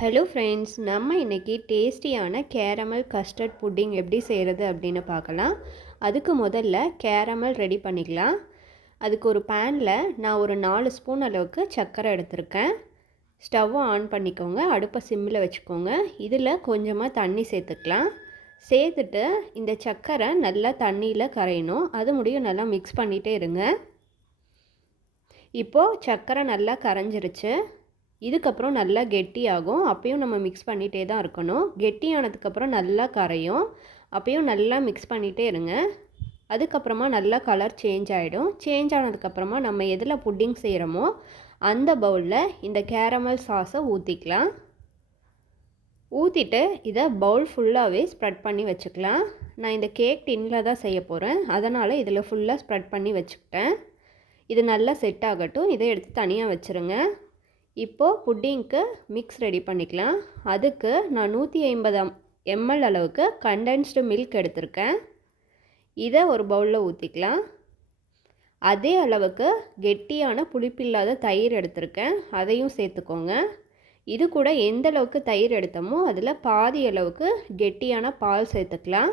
Hello friends நம்ம இன்றைக்கி டேஸ்டியான கேரமல் கஸ்டர்ட் புட்டிங் எப்படி செய்கிறது அப்படின்னு பார்க்கலாம். அதுக்கு முதல்ல கேரமல் ரெடி பண்ணிக்கலாம். அதுக்கு ஒரு பேனில் நான் ஒரு நாலு ஸ்பூன் அளவுக்கு சர்க்கரை எடுத்திருக்கேன். ஸ்டவ்வை ஆன் பண்ணிக்கோங்க அடுப்பை சிம்மில் வச்சுக்கோங்க. இதில் கொஞ்சமாக தண்ணி சேர்த்துக்கலாம். சேர்த்துட்டு இந்த சர்க்கரை நல்லா தண்ணியில் கரையணும். அது முடியும் நல்லா மிக்ஸ் பண்ணிகிட்டே இருங்க. இப்போது சர்க்கரை நல்லா கரைஞ்சிருச்சு. இதுக்கப்புறம் நல்லா கெட்டியாகும். அப்பயும் நம்ம மிக்ஸ் பண்ணிகிட்டே தான் இருக்கணும். கெட்டியானதுக்கப்புறம் நல்லா கரையும். அப்பயும் நல்லா மிக்ஸ் பண்ணிகிட்டே இருங்க. அதுக்கப்புறமா நல்லா கலர் சேஞ்ச் ஆகிடும் சேஞ்ச் ஆனதுக்கப்புறமா நம்ம எதில் புட்டிங் செய்கிறோமோ அந்த பவுலில் இந்த கேரமல் சாஸை ஊற்றிக்கலாம் ஊற்றிட்டு இதை பவுல் ஃபுல்லாகவே ஸ்ப்ரெட் பண்ணி வச்சுக்கலாம். நான் இந்த கேக் டின்னில் தான் செய்ய போகிறேன் அதனால் இதில் ஃபுல்லாக ஸ்ப்ரெட் பண்ணி வச்சுக்கிட்டேன். இது நல்லா செட் ஆகட்டும். இதை எடுத்து தனியாக வச்சுருங்க. இப்போது புட்டிங்க்கு மிக்ஸ் ரெடி பண்ணிக்கலாம். அதுக்கு நான் நூற்றி ஐம்பது எம்எல் அளவுக்கு கண்டென்ஸ்டு மில்க் எடுத்திருக்கேன். இதை ஒரு பவுலில் ஊற்றிக்கலாம் அதே அளவுக்கு கெட்டியான புளிப்பில்லாத தயிர் எடுத்திருக்கேன். அதையும் சேர்த்துக்கோங்க. இது கூட எந்த அளவுக்கு தயிர் எடுத்தோமோ அதில் பாதி அளவுக்கு கெட்டியான பால் சேர்த்துக்கலாம்.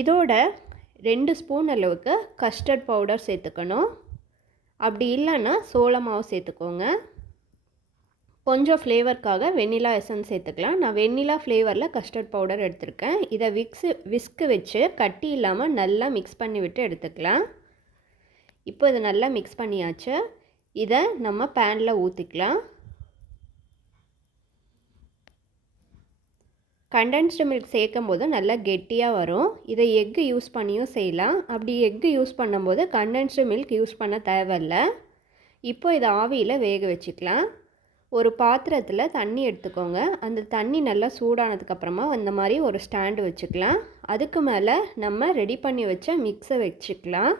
இதோட ரெண்டு ஸ்பூன் அளவுக்கு கஸ்டர்ட் பவுடர் சேர்த்துக்கணும். அப்படி இல்லைன்னா சோள மாவு சேர்த்துக்கோங்க. கொஞ்சம் ஃப்ளேவருக்காக வெண்ணிலா எசன்ஸ் சேர்த்துக்கலாம். நான் வெண்ணிலா ஃப்ளேவரில் கஸ்டர்ட் பவுடர் எடுத்திருக்கேன். இதை விக்ஸு விஸ்க்கு வச்சு கட்டி இல்லாமல் நல்லா மிக்ஸ் பண்ணி விட்டு எடுத்துக்கலாம். இப்போ இதை நல்லா மிக்ஸ் பண்ணியாச்சு. இதை நம்ம பேனில் ஊற்றிக்கலாம் கண்டென்ஸ்டு மில்க் சேர்க்கும் போது நல்லா கெட்டியாக வரும். இதை எக்கு யூஸ் பண்ணியும் செய்யலாம். அப்படி எக்கு யூஸ் பண்ணும்போது கண்டென்ஸ்டு மில்க் யூஸ் பண்ண தேவையில்ல. இப்போ இதை ஆவியில் வேக வச்சுக்கலாம். ஒரு பாத்திரத்தில் தண்ணி எடுத்துக்கோங்க. அந்த தண்ணி நல்லா சூடானதுக்கப்புறமா அந்த மாதிரி ஒரு ஸ்டாண்டு வச்சுக்கலாம். அதுக்கு மேலே நம்ம ரெடி பண்ணி வச்ச மிக்ஸை வச்சுக்கலாம்.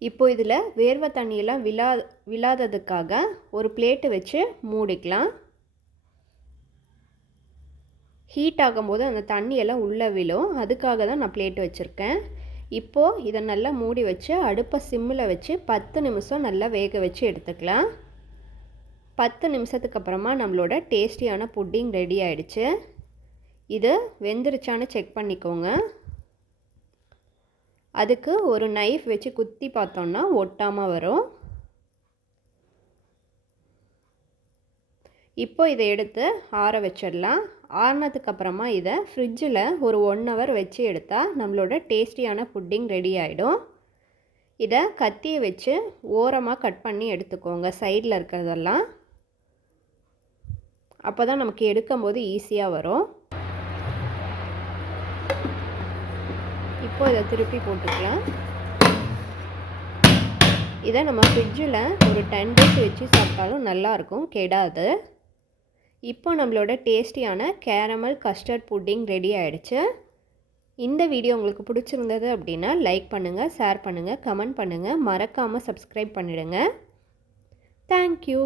இப்போ இதில் வேர்வை தண்ணியெல்லாம் விழா விழாததுக்காக ஒரு பிளேட்டு வச்சு மூடிக்கலாம். ஹீட் ஆகும்போது அந்த தண்ணியெல்லாம் உள்ளே விழும். அதுக்காக தான் நான் பிளேட் வச்சுருக்கேன். இப்போது இதை நல்லா மூடி வச்சு அடுப்பை சிம்மில் வச்சு பத்து நிமிஷம் நல்லா வேக வச்சு எடுத்துக்கலாம். பத்து நிமிஷத்துக்கு அப்புறமா நம்மளோட டேஸ்டியான புட்டிங் ரெடி ஆயிடுச்சு. இது வெந்துருச்சான்னு செக் பண்ணிக்கோங்க. அதுக்கு ஒரு நைஃப் வச்சு குத்தி பார்த்தோன்னா ஒட்டாமல் வரும். இப்போ இதை எடுத்து ஆற வச்சிடலாம். ஆறினதுக்கப்புறமா இதை ஃப்ரிட்ஜில் ஒரு ஒன் ஹவர் வச்சு எடுத்தால் நம்மளோட டேஸ்டியான புட்டிங் ரெடி ஆகிடும் இதை கத்தியை வச்சு ஓரமாக கட் பண்ணி எடுத்துக்கோங்க சைடில் இருக்கிறதெல்லாம். அப்போ தான் நமக்கு எடுக்கும்போது ஈஸியாக வரும். இப்போ இதை திருப்பி போட்டுக்கலாம். இதை நம்ம ஃப்ரிட்ஜில் ஒரு டென் டேஸ் வச்சு சாப்பிட்டாலும் நல்லாயிருக்கும் கெடாது. இப்போ நம்மளோட டேஸ்டியான கேரமல் கஸ்டர்ட் புட்டிங் ரெடி ஆகிடுச்சு இந்த வீடியோ உங்களுக்கு பிடிச்சிருந்தது அப்படின்னா லைக் பண்ணுங்கள் ஷேர் பண்ணுங்கள் கமெண்ட் பண்ணுங்கள் மறக்காமல் சப்ஸ்கிரைப் பண்ணிவிடுங்க தேங்க்யூ